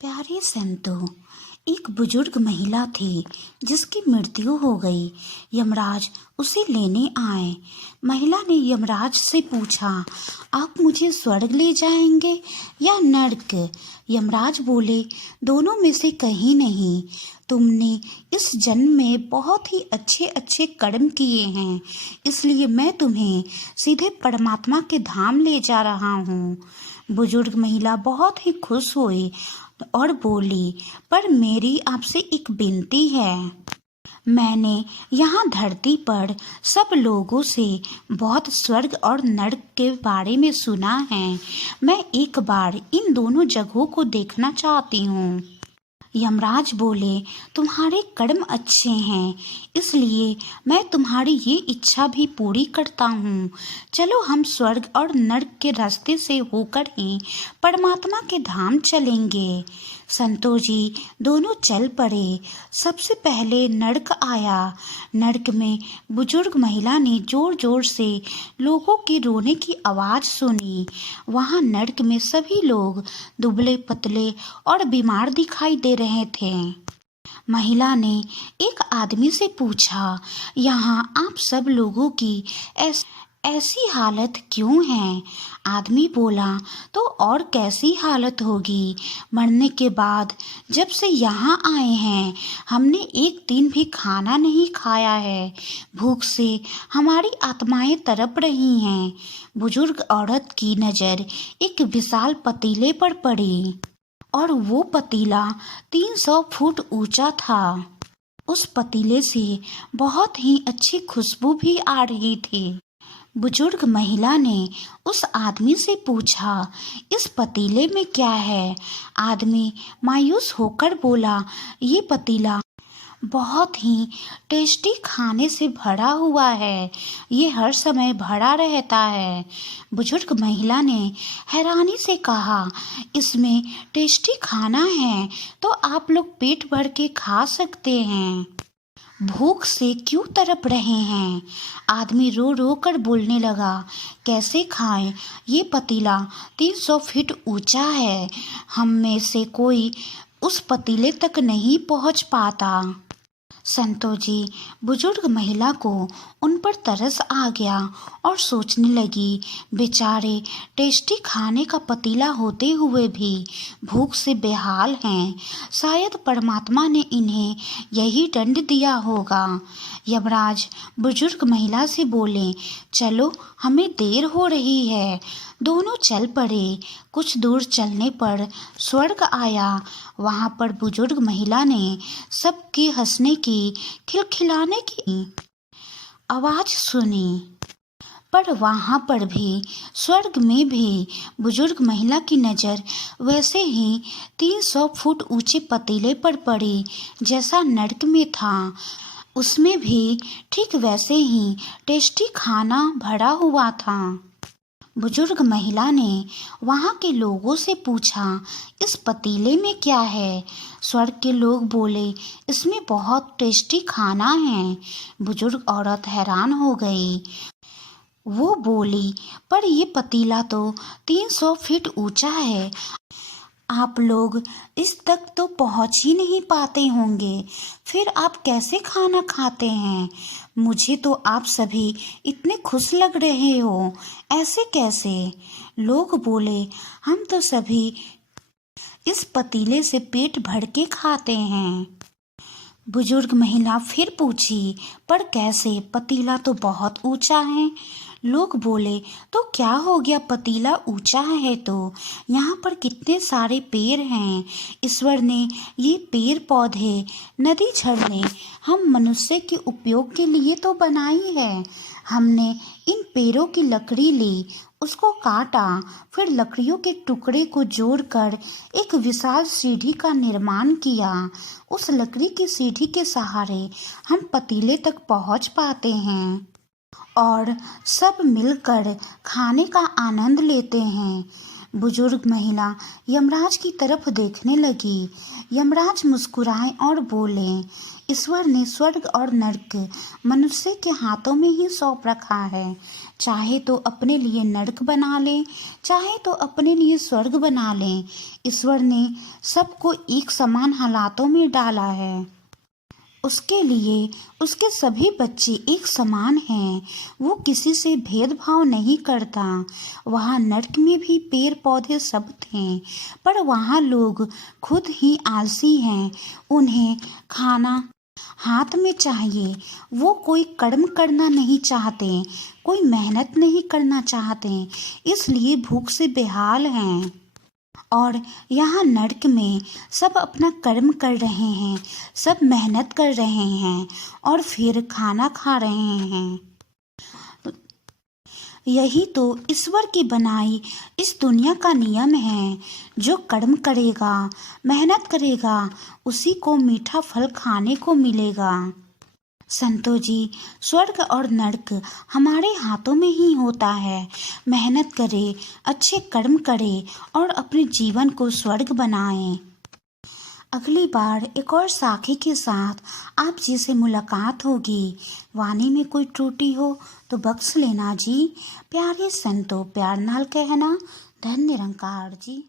प्यारे संतों, एक बुजुर्ग महिला थी जिसकी मृत्यु हो गई। यमराज उसे लेने आए। महिला ने यमराज से पूछा, आप मुझे स्वर्ग ले जाएंगे या नर्क? यमराज बोले, दोनों में से कहीं नहीं। तुमने इस जन्म में बहुत ही अच्छे अच्छे कर्म किए हैं, इसलिए मैं तुम्हें सीधे परमात्मा के धाम ले जा रहा हूँ। बुजुर्ग महिला बहुत ही खुश हुई और बोली, पर मेरी आपसे एक विनती है। मैंने यहाँ धरती पर सब लोगों से बहुत स्वर्ग और नर्क के बारे में सुना है। मैं एक बार इन दोनों जगहों को देखना चाहती हूँ। यमराज बोले, तुम्हारे कर्म अच्छे हैं, इसलिए मैं तुम्हारी ये इच्छा भी पूरी करता हूँ। चलो हम स्वर्ग और नर्क के रास्ते से होकर ही परमात्मा के धाम चलेंगे। संतों जी दोनों चल पड़े। सबसे पहले नर्क आया। नर्क में बुजुर्ग महिला ने जोर जोर से लोगों के रोने की आवाज़ सुनी। वहाँ नर्क में सभी लोग दुबले पतले और बीमार दिखाई दे रहे थे। महिला ने एक आदमी से पूछा, यहाँ आप सब लोगों की ऐसी हालत क्यों है? आदमी बोला, तो और कैसी हालत होगी? मरने के बाद जब से यहाँ आए हैं हमने एक दिन भी खाना नहीं खाया है। भूख से हमारी आत्माएं तड़प रही हैं। बुजुर्ग औरत की नज़र एक विशाल पतीले पर पड़ी और वो पतीला 300 फुट ऊंचा था। उस पतीले से बहुत ही अच्छी खुशबू भी आ रही थी। बुजुर्ग महिला ने उस आदमी से पूछा, इस पतीले में क्या है? आदमी मायूस होकर बोला, ये पतीला बहुत ही टेस्टी खाने से भरा हुआ है, ये हर समय भरा रहता है। बुजुर्ग महिला ने हैरानी से कहा, इसमें टेस्टी खाना है तो आप लोग पेट भर के खा सकते हैं, भूख से क्यों तड़प रहे हैं? आदमी रो रो कर बोलने लगा, कैसे खाएं? ये पतीला 300 फीट ऊंचा है, हम में से कोई उस पतीले तक नहीं पहुंच पाता। संतों जी बुजुर्ग महिला को उन पर तरस आ गया और सोचने लगी, बेचारे टेस्टी खाने का पतीला होते हुए भी भूख से बेहाल हैं। शायद परमात्मा ने इन्हें यही दंड दिया होगा। यमराज बुजुर्ग महिला से बोले, चलो हमें देर हो रही है। दोनों चल पड़े। कुछ दूर चलने पर स्वर्ग आया। वहाँ पर बुजुर्ग महिला ने सबके हंसने की, खिलखिलाने की आवाज़ सुनी। पर वहाँ पर भी, स्वर्ग में भी बुजुर्ग महिला की नज़र वैसे ही 300 फुट ऊंचे पतीले पर पड़ी जैसा नर्क में था। उसमें भी ठीक वैसे ही टेस्टी खाना भरा हुआ था। बुजुर्ग महिला ने वहाँ के लोगों से पूछा, इस पतीले में क्या है? स्वर्ग के लोग बोले, इसमें बहुत टेस्टी खाना है। बुजुर्ग औरत हैरान हो गई। वो बोली, पर ये पतीला तो 300 फीट ऊंचा है, आप लोग इस तक तो पहुंच ही नहीं पाते होंगे, फिर आप कैसे खाना खाते हैं? मुझे तो आप सभी इतने खुश लग रहे हो, ऐसे कैसे? लोग बोले, हम तो सभी इस पतीले से पेट भर के खाते हैं। बुजुर्ग महिला फिर पूछी, पर कैसे? पतीला तो बहुत ऊंचा है। लोग बोले, तो क्या हो गया, पतीला ऊंचा है तो यहाँ पर कितने सारे पेड़ हैं। ईश्वर ने ये पेड़ पौधे, नदी झरने हम मनुष्य के उपयोग के लिए तो बनाई है। हमने इन पेड़ों की लकड़ी ली, उसको काटा, फिर लकड़ियों के टुकड़े को जोड़कर एक विशाल सीढ़ी का निर्माण किया। उस लकड़ी की सीढ़ी के सहारे हम पतीले तक पहुंच पाते हैं और सब मिलकर खाने का आनंद लेते हैं। बुजुर्ग महिला यमराज की तरफ देखने लगी। यमराज मुस्कुराए और बोले, ईश्वर ने स्वर्ग और नरक मनुष्य के हाथों में ही सौंप रखा है। चाहे तो अपने लिए नरक बना ले, चाहे तो अपने लिए स्वर्ग बना ले। ईश्वर ने सबको एक समान हालातों में डाला है। उसके लिए उसके सभी बच्चे एक समान हैं। वो किसी से भेदभाव नहीं करता। वहाँ नरक में भी पेड़ पौधे सब थे, पर वहाँ लोग खुद ही आलसी हैं। उन्हें खाना हाथ में चाहिए। वो कोई कर्म करना नहीं चाहते, कोई मेहनत नहीं करना चाहते, इसलिए भूख से बेहाल हैं। और यहाँ नरक में सब अपना कर्म कर रहे हैं, सब मेहनत कर रहे हैं और फिर खाना खा रहे हैं। यही तो ईश्वर की बनाई इस दुनिया का नियम है। जो कर्म करेगा, मेहनत करेगा, उसी को मीठा फल खाने को मिलेगा। संतो जी, स्वर्ग और नरक हमारे हाथों में ही होता है। मेहनत करें, अच्छे कर्म करें और अपने जीवन को स्वर्ग बनाएं। अगली बार एक और साखी के साथ आप जी से मुलाकात होगी। वाणी में कोई त्रुटि हो तो बख्श लेना जी। प्यारे संतो, प्यार नाल कहना। धन्य निरंकार जी।